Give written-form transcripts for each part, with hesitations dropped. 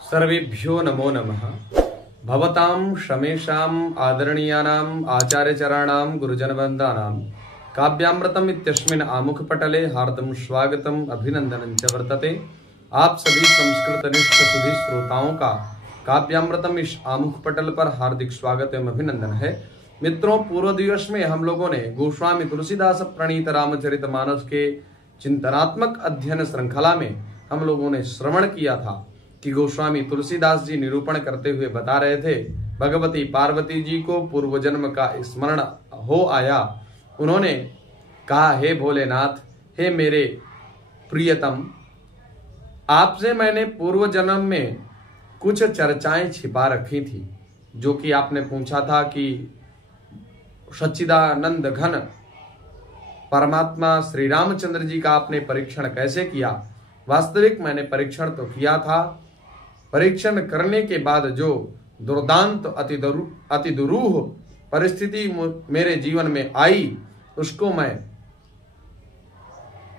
सर्वेभ्यो नमो नमः। भवतां शमेषाम् आदरणीयानाम् आचार्यचराणां गुरुजनवन्दानां काव्यामृतम् इत्यस्मिन् आमुखपटले हार्दं स्वागतम् अभिनन्दनं च वर्तते। आप सभी संस्कृतनिष्ठ सुधी श्रोताओं का काव्यामृतम इस आमुखपटल पर हार्दिक स्वागत एवं अभिनंदन है। मित्रों, पूर्व दिवस में हम लोगों ने गोस्वामी तुलसीदास प्रणीत रामचरितमानस के चिंतनात्मक अध्ययन श्रृंखला में हम लोगों ने श्रवण किया था कि गोस्वामी तुलसीदास जी निरूपण करते हुए बता रहे थे, भगवती पार्वती जी को पूर्व जन्म का स्मरण हो आया। उन्होंने कहा, हे भोलेनाथ, हे मेरे प्रियतम, आपसे मैंने पूर्व जन्म में कुछ चर्चाएं छिपा रखी थी। जो कि आपने पूछा था कि सच्चिदानंद घन परमात्मा श्री रामचंद्र जी का आपने परीक्षण कैसे किया। वास्तविक मैंने परीक्षण तो किया था। परीक्षण करने के बाद जो दुर्दांत अति दुरूह परिस्थिति मेरे जीवन में आई, उसको मैं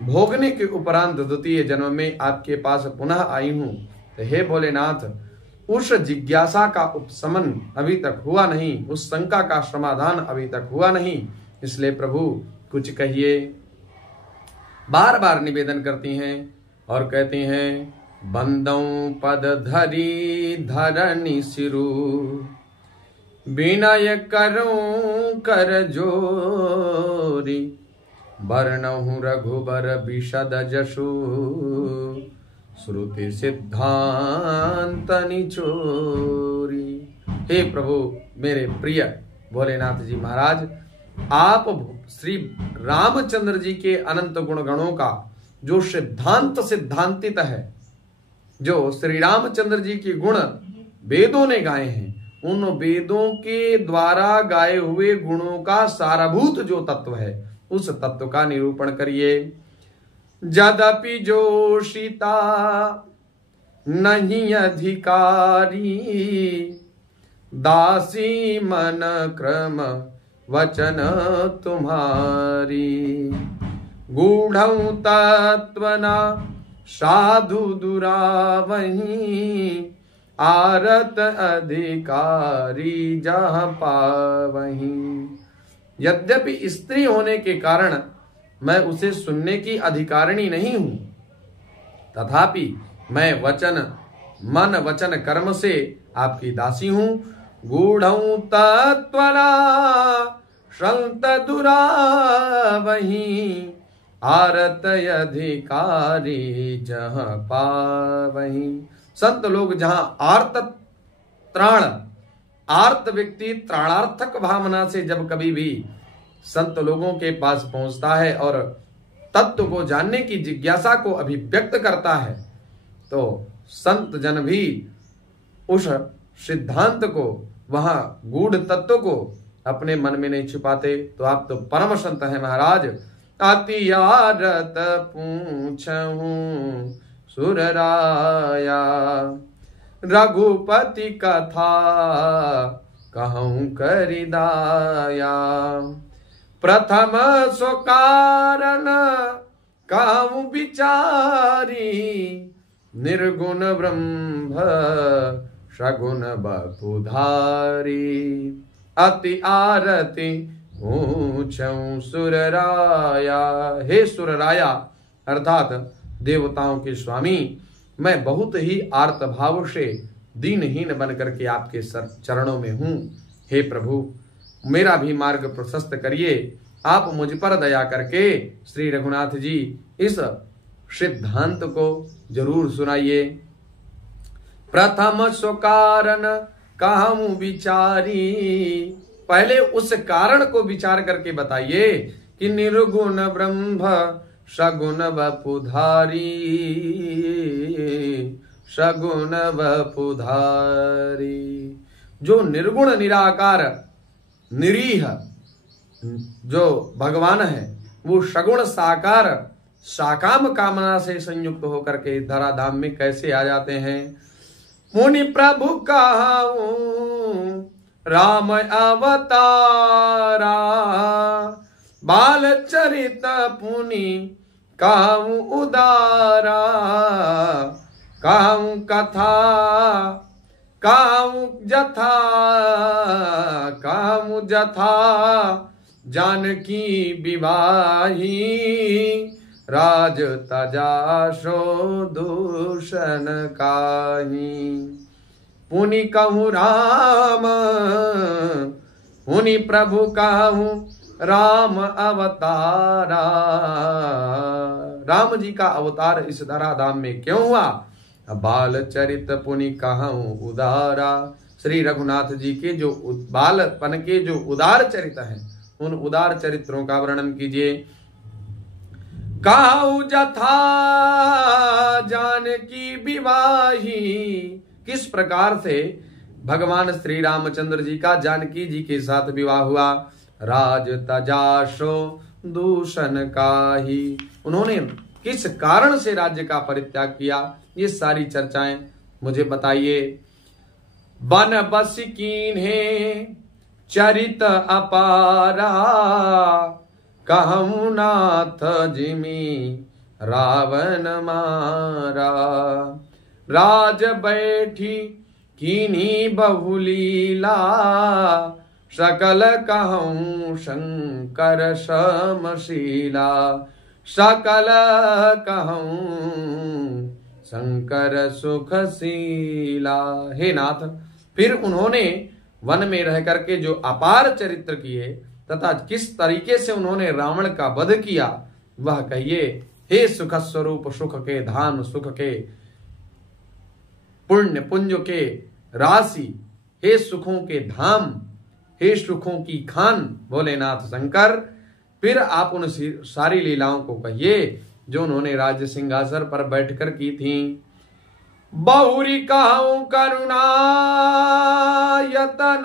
भोगने के उपरांत द्वितीय जन्म में आपके पास पुनः आई हूं। तो हे भोलेनाथ, उस जिज्ञासा का उपशमन अभी तक हुआ नहीं, उस शंका का समाधान अभी तक हुआ नहीं, इसलिए प्रभु कुछ कहिए। बार बार निवेदन करती हैं और कहती हैं, बंदौ पद धरी धरनी सिरु, विनय करूं कर जोरी, बरनहु रघुबर विशद जशु, श्रुति सिद्धांत निचोरी। हे प्रभु, मेरे प्रिय भोलेनाथ जी महाराज, आप श्री रामचंद्र जी के अनंत गुण गणों का जो सिद्धांतित है, जो श्री रामचंद्र जी के गुण वेदों ने गाए हैं, उन वेदों के द्वारा गाए हुए गुणों का सारभूत जो तत्व है, उस तत्व का निरूपण करिए। यद्यपि जोशिता नहीं अधिकारी, दासी मन क्रम वचन तुम्हारी, गूढ़ं तत्वना साधु दुरावही, आरत अधिकारी जहाँ पावही। यद्यपि स्त्री होने के कारण मैं उसे सुनने की अधिकारिणी नहीं हूं, तथापि मैं मन वचन कर्म से आपकी दासी हूं। गूढ़ं तत्वना संत दुरावही, आरत अधिकारी जहाँ पावही। संत लोग जहां आर्त व्यक्ति त्राणार्थक भावना से जब कभी भी संत लोगों के पास पहुंचता है और तत्व को जानने की जिज्ञासा को अभिव्यक्त करता है, तो संत जन भी उस सिद्धांत को, वहां गूढ़ तत्व को अपने मन में नहीं छुपाते। तो आप तो परम संत हैं महाराज। अति आरत पूछूं सुरराया, रघुपति कथा कहूं करिदाया, प्रथम सो कारण कहूं विचारी, निर्गुण ब्रह्म सगुण बपुधारी, अति आरती पूछूं सुरराया। हे सुरराया अर्थात देवताओं के स्वामी, मैं बहुत ही आर्त भाव से दीनहीन बनकर के आपके चरणों में हूं। हे प्रभु, मेरा भी मार्ग प्रशस्त करिए। आप मुझ पर दया करके श्री रघुनाथ जी इस सिद्धांत को जरूर सुनाइए। प्रथम सो कारण कहूं विचारी, पहले उस कारण को विचार करके बताइए कि निर्गुण ब्रह्म सगुण वपुधारी, सगुण वपुधारी। जो निर्गुण निराकार निरीह जो भगवान है, वो सगुण साकार साकाम कामना से संयुक्त होकर के धराधाम में कैसे आ जाते हैं। मुनि प्रभु कहूं राम अवतारा, बाल चरित पुनि कहूं उदारा, कहूँ कथा कहूँ जथा कहूँ जथा जानकी विवाही राज तजा सो दूषण काही। पुनि कहूँ राम पुनि प्रभु कहूँ राम अवतारा। राम जी का अवतार इस धराधाम में क्यों हुआ? बाल चरित पुनि कहूँ उदारा। श्री रघुनाथ जी के जो बालपन के जो उदार चरित्र हैं, उन उदार चरित्रों का वर्णन कीजिए। कहूँ जथा जानकी विवाही, किस प्रकार से भगवान श्री रामचंद्र जी का जानकी जी के साथ विवाह हुआ। राज तजाशो दूषण काही, उन्होंने किस कारण से राज्य का परित्याग किया, ये सारी चर्चाएं मुझे बताइए। बन बस कीन्हे चरित अपारा कहूँ नाथ जिमी रावण मारा। राज बैठी कीन्ही बहुलीला सकल कहूँ शंकर समशीला। सकल कहूँ शंकर सुखशीला। हे नाथ, फिर उन्होंने वन में रह करके जो अपार चरित्र किए तथा किस तरीके से उन्होंने रावण का वध किया, वह कहिए। हे सुख स्वरूप, सुख के धाम, सुख के पुण्य पुंज के राशि, हे सुखों के धाम, हे सुखों की खान भोलेनाथ शंकर, फिर आप उन सारी लीलाओं को कहिए जो उन्होंने राज्य सिंहासन पर बैठकर की थी। बहुरी कहूँ करुणा यतन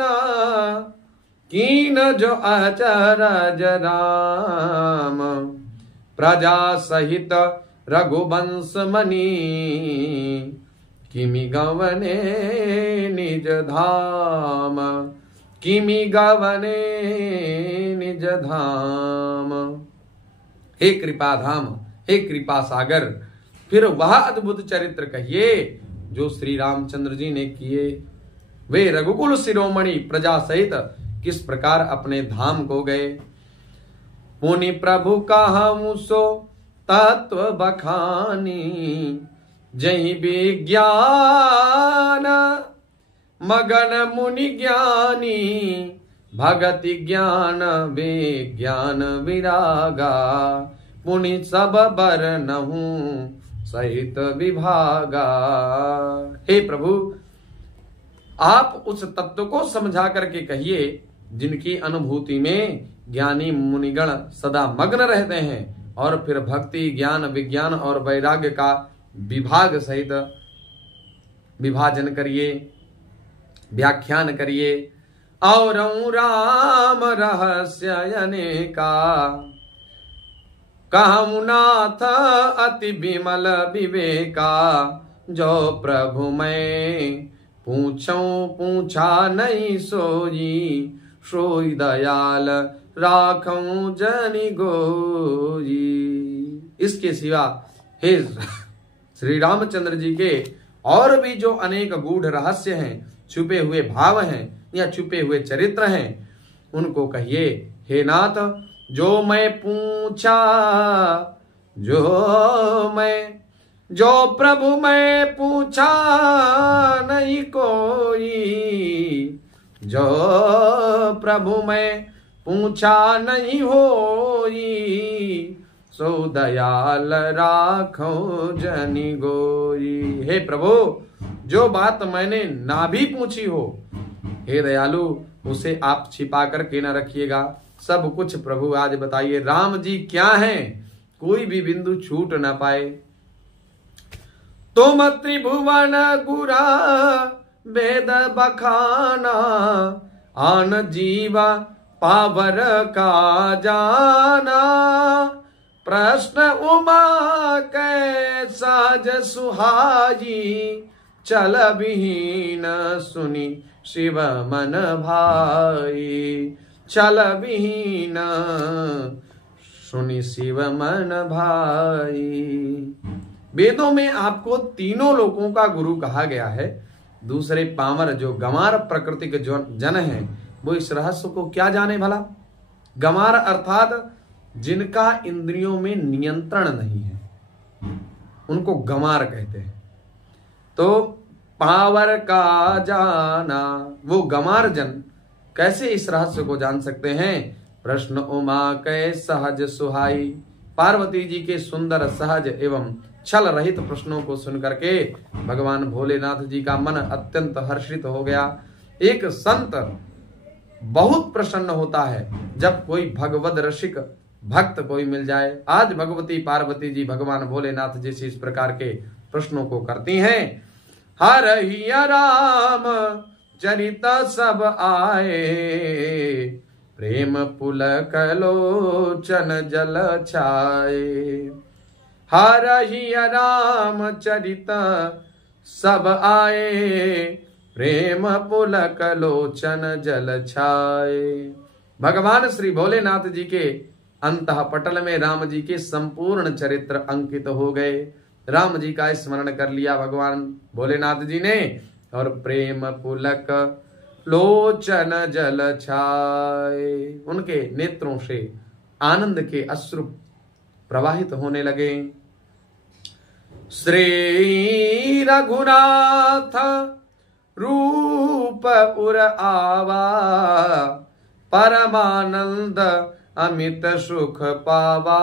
कीन जो अचरज राम। प्रजा सहित रघुवंश मणि किमि गवने निज धाम। किमि गवने निज धाम। हे कृपा धाम, हे कृपा सागर, फिर वह अद्भुत चरित्र कहिए जो श्री रामचंद्र जी ने किए। वे रघुकुल शिरोमणि प्रजा सहित किस प्रकार अपने धाम को गए। पुनि प्रभु कहूँ सो तत्व बखानी जहि विज्ञान मगन मुनि ज्ञानी। भगति ज्ञान विज्ञान विरागा पुनि सब बरनहु सहित विभागा। हे प्रभु, आप उस तत्व को समझा करके कहिए जिनकी अनुभूति में ज्ञानी मुनिगण सदा मग्न रहते हैं, और फिर भक्ति ज्ञान विज्ञान और वैराग्य का विभाग सहित विभाजन करिए, व्याख्यान करिए। और राम रहस्य अनेका कहूँ नाथ अति विमल विवेका। जो प्रभु मैं पूछूं पूछा नहीं सोई, सोई दयाल राखूं जनि गोई। इसके सिवा हे श्री रामचंद्र जी के और भी जो अनेक गूढ़ रहस्य हैं, छुपे हुए भाव हैं या छुपे हुए चरित्र हैं, उनको कहिए। हे नाथ, जो मैं पूछा जो प्रभु मैं पूछा नहीं कोई। जो प्रभु मैं पूछा नहीं होई, सो दयाल राखो जनि गोई। हे प्रभु, जो बात मैंने ना भी पूछी हो, हे दयालु, उसे आप छिपा करके न रखिएगा। सब कुछ प्रभु आज बताइए। राम जी क्या हैं, कोई भी बिंदु छूट न पाए। तुम त्रिभुवन गुरा वेद बखाना, आन जीवा पावर का जाना। प्रश्न उमा कैसा सुहाई, चल विहीन सुनी शिव मन भाई। चल विहीन सुनि शिव मन भाई। वेदों में आपको तीनों लोकों का गुरु कहा गया है। दूसरे पामर जो गंवार प्रकृति के जो जन हैं वो इस रहस्य को क्या जाने भला। गंवार अर्थात जिनका इंद्रियों में नियंत्रण नहीं है उनको गंवार कहते हैं। तो पावर का जाना, वो गंवार जन कैसे इस रहस्य को जान सकते हैं। प्रश्न उमा कै सहज सुहाई, पार्वती जी के सुंदर सहज एवं छल रहित प्रश्नों को सुनकर के भगवान भोलेनाथ जी का मन अत्यंत हर्षित हो गया। एक संत बहुत प्रसन्न होता है जब कोई भगवद रसिक भक्त कोई मिल जाए। आज भगवती पार्वती जी भगवान भोलेनाथ जी से इस प्रकार के प्रश्नों को करती हैं। हरहिया राम चरित सब आए, प्रेम पुलक लोचन जल छाए। हरहिया राम चरित सब आए, प्रेम पुलक लोचन जल छाए। भगवान श्री भोलेनाथ जी के अंतः पटल में राम जी के संपूर्ण चरित्र अंकित हो गए। राम जी का स्मरण कर लिया भगवान भोलेनाथ जी ने और प्रेम पुलक लोचन जल छाए, उनके नेत्रों से आनंद के अश्रु प्रवाहित होने लगे। श्री रघुनाथ रूप उर आवा, परमानंद अमित सुख पावा,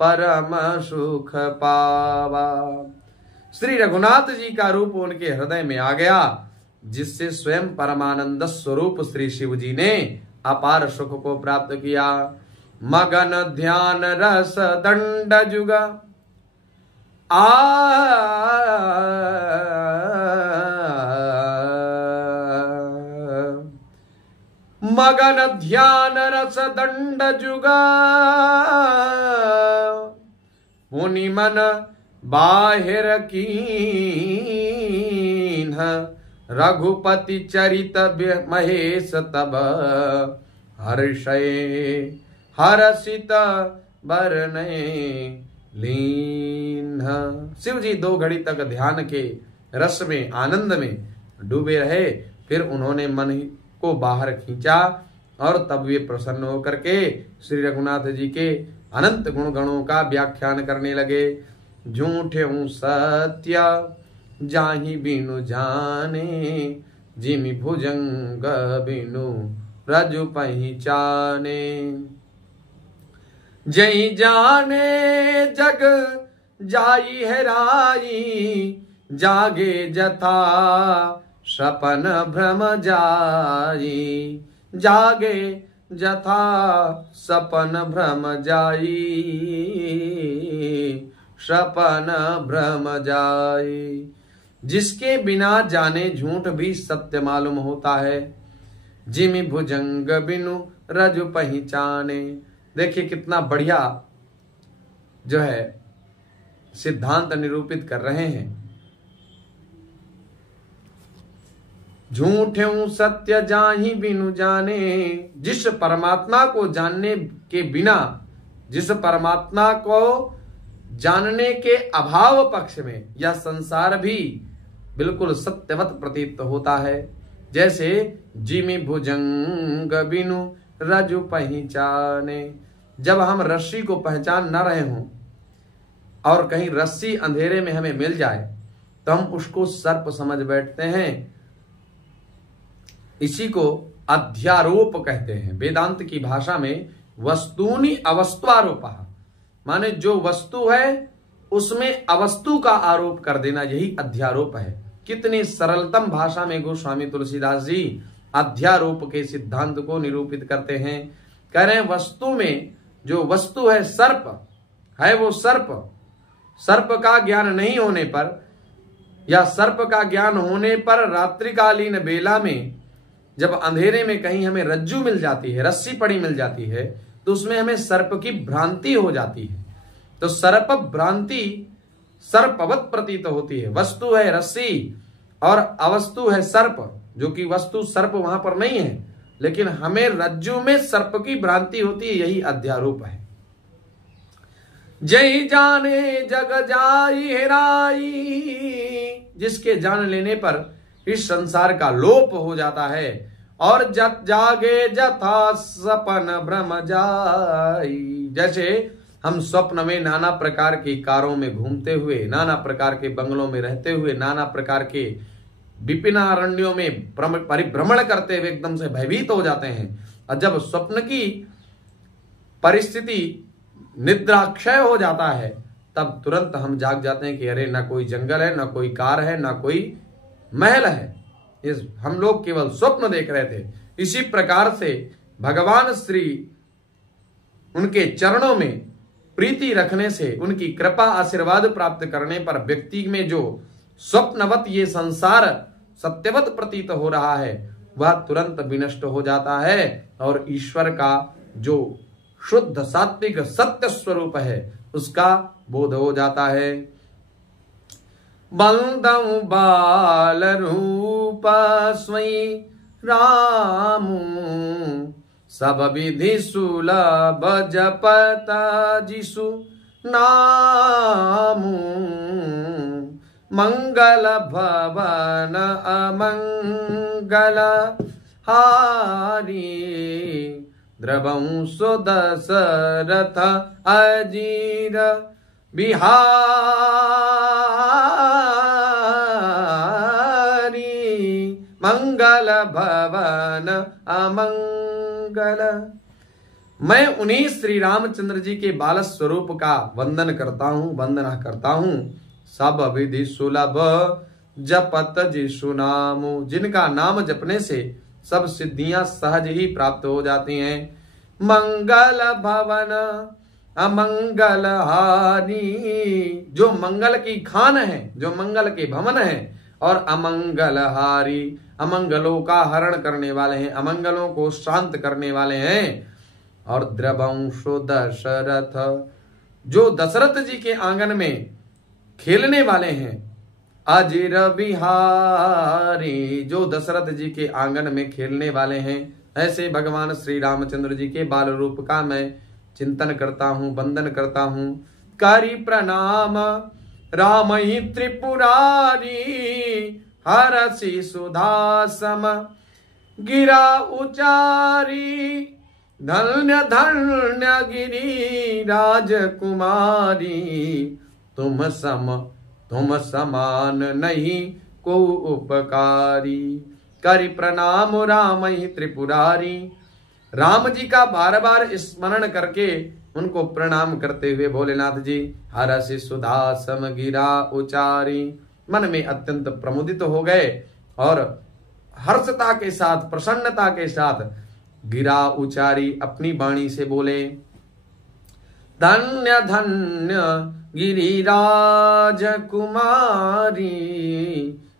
परम सुख पावा। श्री रघुनाथ जी का रूप उनके हृदय में आ गया, जिससे स्वयं परमानंद स्वरूप श्री शिव जी ने अपार सुख को प्राप्त किया। मगन ध्यान रस दंड जुगा मगन ध्यान रस दंड जुगा, मुनि मन बाहिर कीन्ह, रघुपति चरित महेश तब हर्षये हरसित बरने लीन। शिव जी 2 घड़ी तक ध्यान के रस में आनंद में डूबे रहे। फिर उन्होंने मन को बाहर खींचा और तब वे प्रसन्न होकर के श्री रघुनाथ जी के अनंत गुण गणों का व्याख्यान करने लगे। झूठे सत्य जाहि बिनु जाने, जिमि भुजंग बिनु रजु पहचाने। जय जाने जग जाई हेराई, जागे जथा सपन भ्रम जाई, जागे जथा सपन भ्रम जाई, सपन भ्रम जाई। जिसके बिना जाने झूठ भी सत्य मालूम होता है। जिमि भुजंग बिनु रजु पहचाने। देखिए कितना बढ़िया जो है सिद्धांत निरूपित कर रहे हैं। झूठे सत्य जाहि बिनु जाने, जिस परमात्मा को जानने के बिना, जिस परमात्मा को जानने के अभाव पक्ष में यह संसार भी बिल्कुल सत्यवत प्रतीत होता है। जैसे जिमि भुजंग बिनु रजु पहचाने। जब हम रस्सी को पहचान न रहे हों और कहीं रस्सी अंधेरे में हमें मिल जाए तो हम उसको सर्प समझ बैठते हैं। इसी को अध्यारोप कहते हैं। वेदांत की भाषा में वस्तूनि अवस्त्वारोपः, माने जो वस्तु है उसमें अवस्तु का आरोप कर देना, यही अध्यारोप है। कितनी सरलतम भाषा में गोस्वामी तुलसीदास जी अध्यारोप के सिद्धांत को निरूपित करते हैं। कह रहे हैं वस्तु में जो वस्तु है सर्प है, वो सर्प का ज्ञान नहीं होने पर या सर्प का ज्ञान होने पर रात्रिकालीन बेला में जब अंधेरे में कहीं हमें रज्जू मिल जाती है, रस्सी पड़ी मिल जाती है, तो उसमें हमें सर्प की भ्रांति हो जाती है। तो सर्प भ्रांति सर्पवत प्रतीत होती है। वस्तु है रस्सी और अवस्तु है सर्प, जो कि वस्तु सर्प वहां पर नहीं है, लेकिन हमें रज्जू में सर्प की भ्रांति होती है, यही अध्यारोप है। जय जाने जग जाई हेराई, जिसके जान लेने पर इस संसार का लोप हो जाता है। और जत जागे जथा सपन भ्रम जाई, जैसे हम स्वप्न में नाना प्रकार की कारों में घूमते हुए, नाना प्रकार के बंगलों में रहते हुए, नाना प्रकार के विपिनारण्यों में परिभ्रमण करते हुए एकदम से भयभीत हो जाते हैं। और जब स्वप्न की परिस्थिति निद्राक्षय हो जाता है, तब तुरंत हम जाग जाते हैं कि अरे ना कोई जंगल है, ना कोई कार है, ना कोई महल है, इस हम लोग केवल स्वप्न देख रहे थे। इसी प्रकार से भगवान श्री उनके चरणों में प्रीति रखने से, उनकी कृपा आशीर्वाद प्राप्त करने पर व्यक्ति में जो स्वप्नवत ये संसार सत्यवत प्रतीत हो रहा है, वह तुरंत विनष्ट हो जाता है और ईश्वर का जो शुद्ध सात्विक सत्य स्वरूप है उसका बोध हो जाता है। बंदं बाल रूप स्वयं रामु, सब विधि सुलभ जपता जिसु नामु, मंगल भवन अमंगल हारी, द्रवं सुदशरथ अजीर बिहारी, मंगल भवन अमंगल। मैं उन्हीं श्री रामचंद्र जी के बाल स्वरूप का वंदन करता हूं, वंदना करता हूं। सब विधि सुलभ जपत जिसु नामु, जिनका नाम जपने से सब सिद्धियां सहज ही प्राप्त हो जाती हैं। मंगल भवन अमंगल हारी, जो मंगल की खान है, जो मंगल के भवन है, और अमंगल हारी, अमंगलों का हरण करने वाले हैं, अमंगलों को शांत करने वाले हैं। और द्रवंशो दशरथ, जो दशरथ जी के आंगन में खेलने वाले हैं। अजिर बिहारी, जो दशरथ जी के आंगन में खेलने वाले हैं। ऐसे भगवान श्री रामचंद्र जी के बाल रूप का मैं चिंतन करता हूं, वंदन करता हूं। करि प्रणाम राम ही त्रिपुरारी, हरसि सुधा सम गिरा उचारी, धन्य धन्य गिरी राजकुमारी, तुम समान नहीं को उपकारी। करि प्रणाम राम ही त्रिपुरारी, राम जी का बार बार स्मरण करके उनको प्रणाम करते हुए भोलेनाथ जी हरसि सुधा सम गिरा उचारी, मन में अत्यंत प्रमुदित हो गए और हर्षता के साथ, प्रसन्नता के साथ गिरा उचारी अपनी वाणी से बोले। धन्य धन्य गिरिराज कुमारी,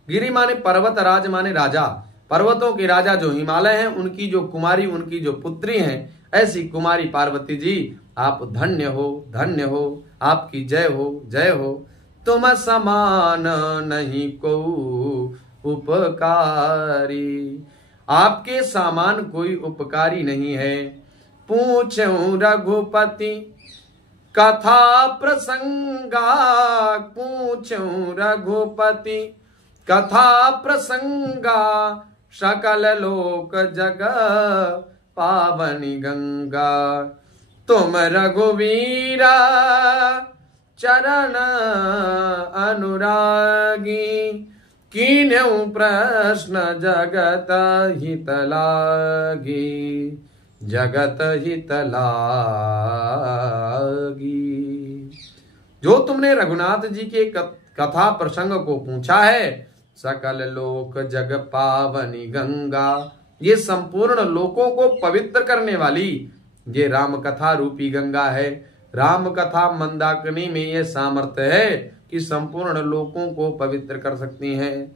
गिरि माने पर्वत, राज माने राजा, पर्वतों के राजा जो हिमालय हैं, उनकी जो कुमारी, उनकी जो पुत्री हैं, ऐसी कुमारी पार्वती जी आप धन्य हो, धन्य हो, आपकी जय हो, जय हो। तुम समान नहीं को उपकारी, आपके समान कोई उपकारी नहीं है। पूछूं रघुपति कथा प्रसंगा, पूछूं रघुपति कथा प्रसंगा, सकल लोक जग पावनी गंगा। तुम रघुवीरा चरण अनुरागी, कीन्हु प्रश्न जगत हित लागी, जगत हित लागी। जो तुमने रघुनाथ जी के कथा प्रसंग को पूछा है, सकल लोक जग पावनी गंगा, ये संपूर्ण लोकों को पवित्र करने वाली ये राम कथा रूपी गंगा है। राम कथा मंदाकिनी में ये सामर्थ्य है कि संपूर्ण लोकों को पवित्र कर सकती है।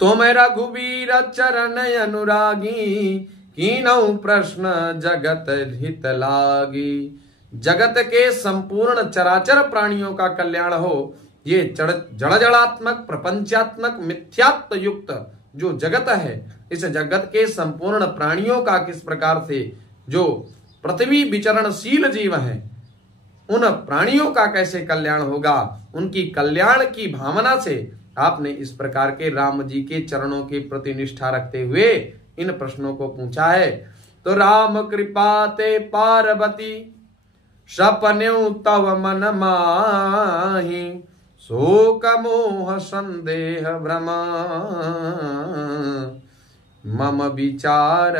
तुम रघुवीर चरण अनुरागी, कीन्हु प्रश्न जगत हित लागी। जगत के संपूर्ण चराचर प्राणियों का कल्याण हो, ये जड़ जड़ात्मक प्रपंचात्मक मिथ्यात्व युक्त जो जगत है, इस जगत के संपूर्ण प्राणियों का किस प्रकार से जो पृथ्वी विचरणशील जीव हैं, उन प्राणियों का कैसे कल्याण होगा, उनकी कल्याण की भावना से आपने इस प्रकार के राम जी के चरणों के प्रति निष्ठा रखते हुए इन प्रश्नों को पूछा है। तो राम कृपा ते पार्वती सपन्यु तव मन माही, शोक मोह संदेह भ्रम मम विचार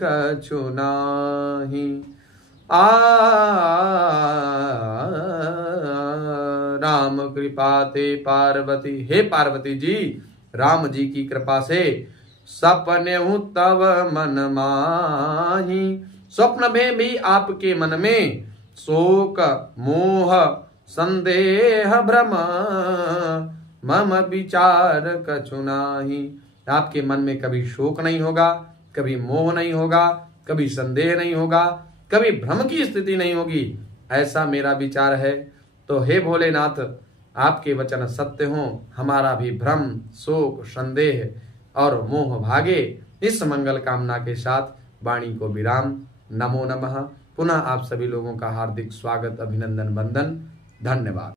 कछु नाहि। राम कृपा ते पार्वती, हे पार्वती जी, राम जी की कृपा से सपन्यु तव मन माही, स्वप्न में भी आपके मन में शोक मोह संदेह भ्रम मम विचार कछु नाहि। आपके मन में कभी शोक नहीं होगा, कभी मोह नहीं होगा, कभी संदेह नहीं होगा, कभी भ्रम की स्थिति नहीं होगी, ऐसा मेरा विचार है। तो हे भोलेनाथ, आपके वचन सत्य हों, हमारा भी भ्रम शोक संदेह और मोह भागे। इस मंगल कामना के साथ वाणी को विराम। नमो नमः। पुनः आप सभी लोगों का हार्दिक स्वागत, अभिनंदन, वंदन, धन्यवाद।